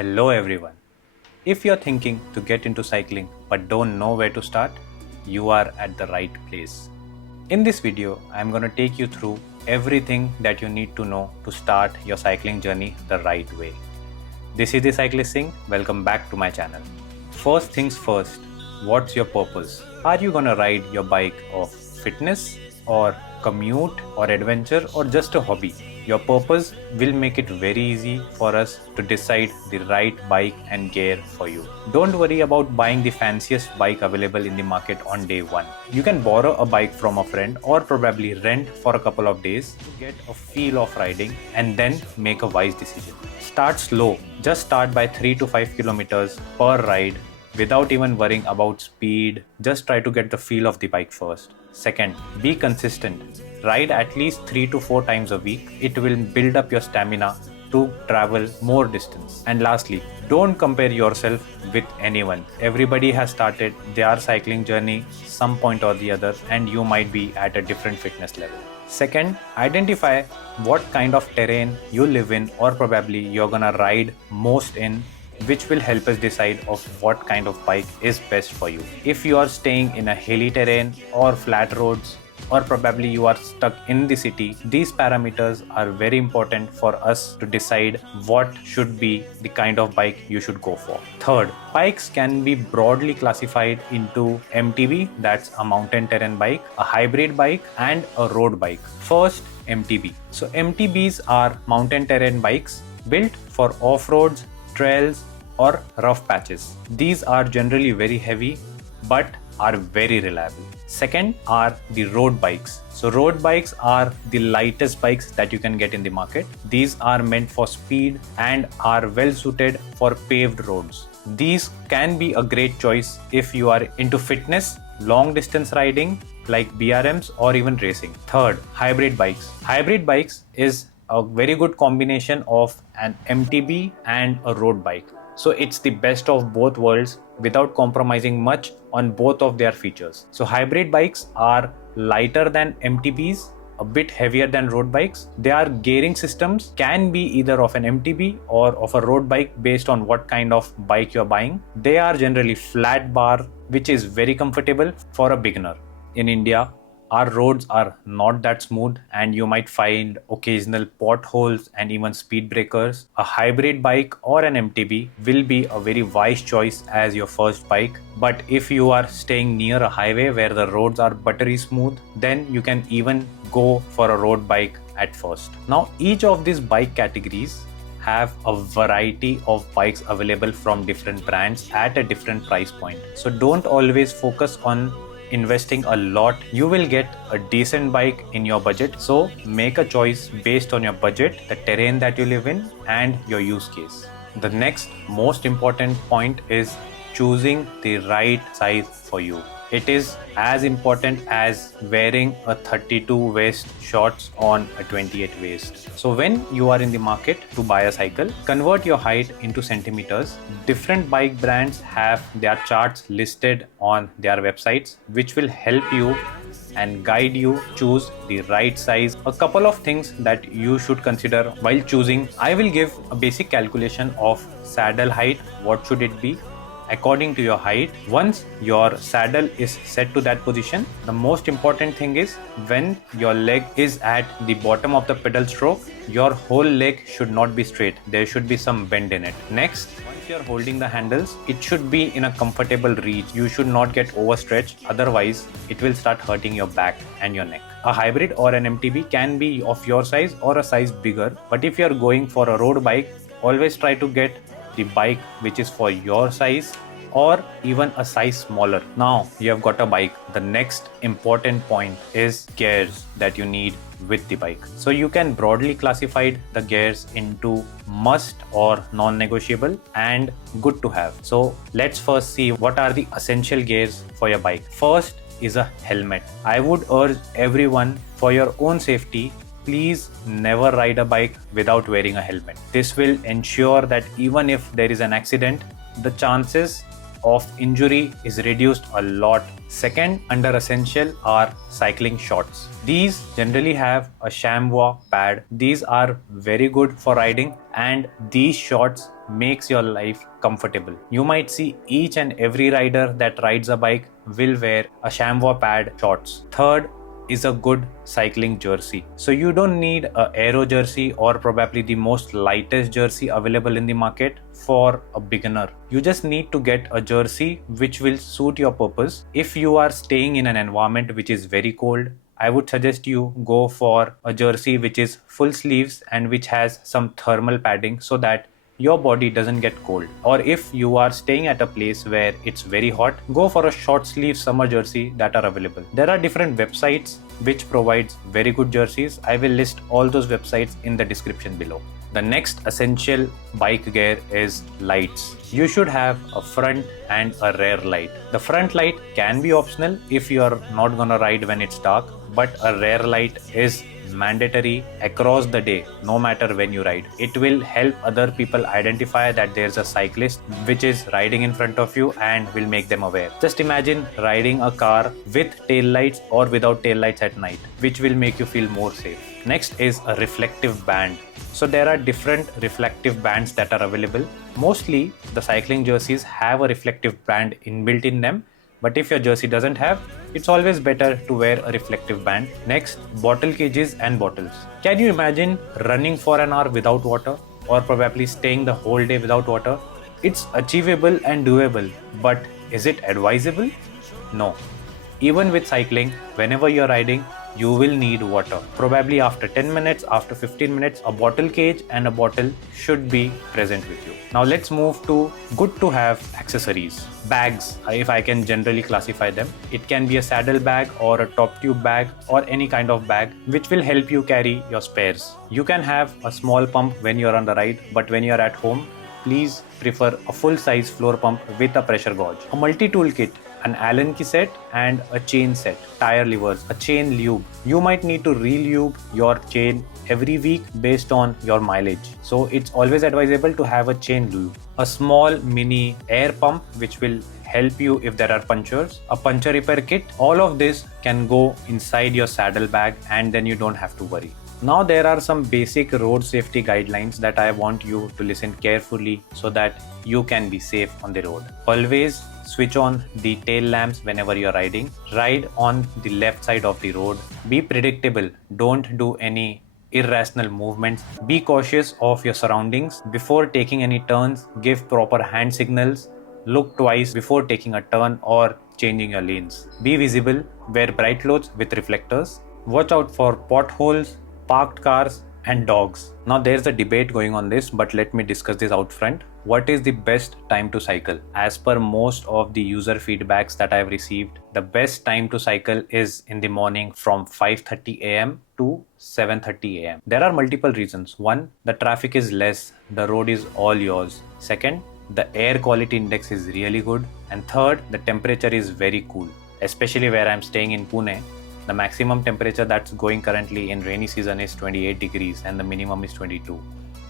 Hello everyone. If you're thinking to get into cycling but don't know where to start, you are at the right place. In this video, I'm going to take you through everything that you need to know to start your cycling journey the right way. This is the Cyclist. Welcome back to my channel. First things first, what's your purpose? Are you going to ride your bike of fitness or commute or adventure or just a hobby? Your purpose will make it very easy for us to decide the right bike and gear for you. Don't worry about buying the fanciest bike available in the market on day one. You can borrow a bike from a friend or probably rent for a couple of days to get a feel of riding and then make a wise decision. Start slow. Just start by 3 to 5 kilometers per ride without even worrying about speed. Just try to get the feel of the bike first. Second, be consistent. Ride at least 3 to 4 times a week. It will build up your stamina to travel more distance. And lastly, don't compare yourself with anyone. Everybody has started their cycling journey some point or the other, and you might be at a different fitness level. Second, identify what kind of terrain you live in or probably you're gonna ride most in, which will help us decide of what kind of bike is best for you. If you are staying in a hilly terrain or flat roads, or probably you are stuck in the city, these parameters are very important for us to decide what should be the kind of bike you should go for. Third, bikes can be broadly classified into MTB, that's a mountain terrain bike, a hybrid bike, and a road bike. First, MTB. So MTBs are mountain terrain bikes built for off-roads, trails, or rough patches. These are generally very heavy but are very reliable. Second are the road bikes. So road bikes are the lightest bikes that you can get in the market. These are meant for speed and are well suited for paved roads. These can be a great choice if you are into fitness, long distance riding like BRMs, or even racing. Third, hybrid bikes. Hybrid bikes is a very good combination of an MTB and a road bike. So it's the best of both worlds without compromising much on both of their features. So hybrid bikes are lighter than MTBs, a bit heavier than road bikes. Their gearing systems can be either of an MTB or of a road bike based on what kind of bike you're buying. They are generally flat bar, which is very comfortable for a beginner. In India, our roads are not that smooth and you might find occasional potholes and even speed breakers. A hybrid bike or an MTB will be a very wise choice as your first bike. But if you are staying near a highway where the roads are buttery smooth, then you can even go for a road bike at first. Now, each of these bike categories have a variety of bikes available from different brands at a different price point. So don't always focus on investing a lot. You will get a decent bike in your budget. So make a choice based on your budget, the terrain that you live in, and your use case. The next most important point is choosing the right size for you. It is as important as wearing a 32 waist shorts on a 28 waist. So when you are in the market to buy a cycle, convert your height into centimeters. Different bike brands have their charts listed on their websites, which will help you and guide you choose the right size. A couple of things that you should consider while choosing. I will give a basic calculation of saddle height. What should it be? According to your height, once your saddle is set to that position, the most important thing is when your leg is at the bottom of the pedal stroke, your whole leg should not be straight. There should be some bend in it. Next, once you're holding the handles, it should be in a comfortable reach. You should not get overstretched. Otherwise, it will start hurting your back and your neck. A hybrid or an MTB can be of your size or a size bigger. But if you're going for a road bike, always try to get the bike which is for your size or even a size smaller. Now you have got a bike. The next important point is gears that you need with the bike. So you can broadly classify the gears into must or non-negotiable and good to have. So let's first see what are the essential gears for your bike. First is a helmet. I would urge everyone, for your own safety, please never ride a bike without wearing a helmet. This will ensure that even if there is an accident, the chances of injury is reduced a lot. Second, under essential are cycling shorts. These generally have a chamois pad. These are very good for riding, and these shorts makes your life comfortable. You might see each and every rider that rides a bike will wear a chamois pad shorts. Third is a good cycling jersey. So you don't need a aero jersey or probably the most lightest jersey available in the market for a beginner. You just need to get a jersey which will suit your purpose. If you are staying in an environment which is very cold, I would suggest you go for a jersey which is full sleeves and which has some thermal padding so that your body doesn't get cold. Or if you are staying at a place where it's very hot, go for a short sleeve summer jersey that are available. There are different websites which provides very good jerseys. I will list all those websites in the description below. The next essential bike gear is lights. You should have a front and a rear light. The front light can be optional if you are not gonna ride when it's dark, but a rear light is mandatory across the day, no matter when you ride. It will help other people identify that there's a cyclist which is riding in front of you and will make them aware. Just imagine riding a car with tail lights or without tail lights at night, which will make you feel more safe. Next is a reflective band. So there are different reflective bands that are available. Mostly the cycling jerseys have a reflective band inbuilt in them, but if your jersey doesn't have, it's always better to wear a reflective band. Next, bottle cages and bottles. Can you imagine running for an hour without water, or probably staying the whole day without water? It's achievable and doable, but is it advisable? No. Even with cycling, whenever you're riding, you will need water. Probably after 10 minutes, after 15 minutes, a bottle cage and a bottle should be present with you. Now let's move to good to have accessories. Bags, if I can generally classify them. It can be a saddle bag or a top tube bag or any kind of bag which will help you carry your spares. You can have a small pump when you're on the ride, but when you're at home, please prefer a full-size floor pump with a pressure gauge. A multi-tool kit, an Allen key set and a chain set, tire levers, a chain lube. You might need to re-lube your chain every week based on your mileage. So it's always advisable to have a chain lube. A small mini air pump which will help you if there are punctures. A puncture repair kit. All of this can go inside your saddle bag and then you don't have to worry. Now there are some basic road safety guidelines that I want you to listen carefully so that you can be safe on the road. Always switch on the tail lamps whenever you're riding. Ride on the left side of the road. Be predictable. Don't do any irrational movements. Be cautious of your surroundings. Before taking any turns, give proper hand signals. Look twice before taking a turn or changing your lanes. Be visible. Wear bright clothes with reflectors. Watch out for potholes, parked cars and dogs. Now there's a debate going on this, but let me discuss this out front. What is the best time to cycle? As per most of the user feedbacks that I've received, the best time to cycle is in the morning from 5:30 a.m. to 7:30 a.m. There are multiple reasons. One, the traffic is less, the road is all yours. Second, the air quality index is really good. And third, the temperature is very cool, especially where I'm staying in Pune. The maximum temperature that's going currently in rainy season is 28 degrees and the minimum is 22.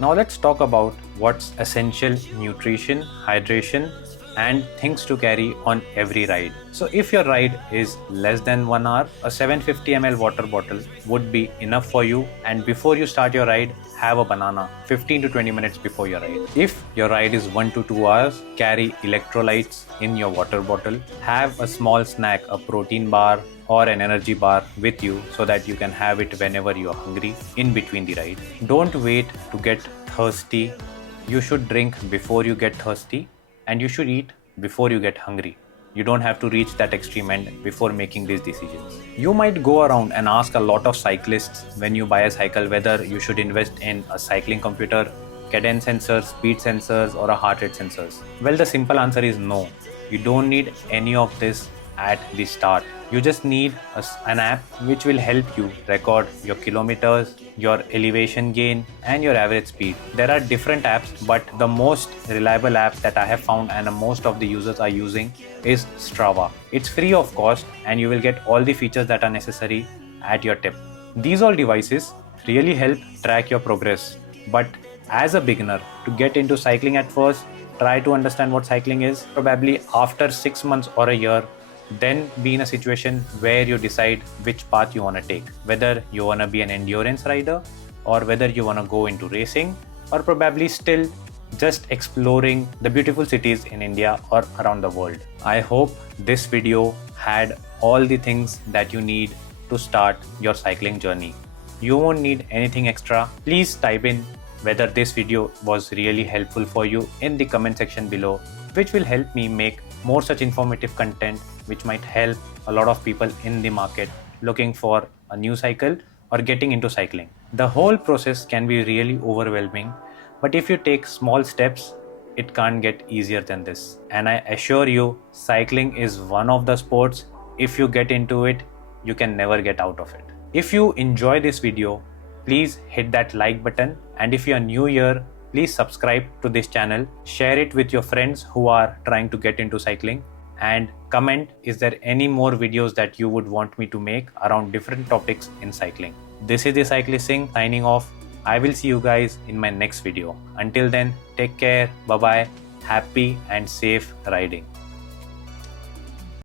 Now let's talk about what's essential nutrition, hydration and things to carry on every ride. So if your ride is less than 1 hour, a 750 ml water bottle would be enough for you, and before you start your ride, have a banana 15 to 20 minutes before your ride. If your ride is 1 to 2 hours, carry electrolytes in your water bottle. Have a small snack, a protein bar or an energy bar with you so that you can have it whenever you are hungry in between the ride. Don't wait to get thirsty. You should drink before you get thirsty, and you should eat before you get hungry. You don't have to reach that extreme end before making these decisions. You might go around and ask a lot of cyclists when you buy a cycle whether you should invest in a cycling computer, cadence sensors, speed sensors or a heart rate sensors. Well, the simple answer is no. You don't need any of this at the start. You just need an app which will help you record your kilometers, your elevation gain and your average speed. There are different apps, but the most reliable app that I have found and most of the users are using is Strava. It's free of cost and you will get all the features that are necessary at your tip. These all devices really help track your progress, but as a beginner to get into cycling at first, try to understand what cycling is. Probably after 6 months or a year, then be in a situation where you decide which path you want to take, whether you want to be an endurance rider or whether you want to go into racing, or probably still just exploring the beautiful cities in India or around the world. I hope this video had all the things that you need to start your cycling journey. You won't need anything extra. Please type in whether this video was really helpful for you in the comment section below, which will help me make more such informative content which might help a lot of people in the market looking for a new cycle or getting into cycling. The whole process can be really overwhelming, but if you take small steps, it can't get easier than this. And I assure you, cycling is one of the sports, if you get into it, you can never get out of it. If you enjoy this video, please hit that like button, and if you are new here, please subscribe to this channel, share it with your friends who are trying to get into cycling, and comment is there any more videos that you would want me to make around different topics in cycling. This is the Cyclist signing off. I will see you guys in my next video. Until then, take care, bye bye, happy and safe riding.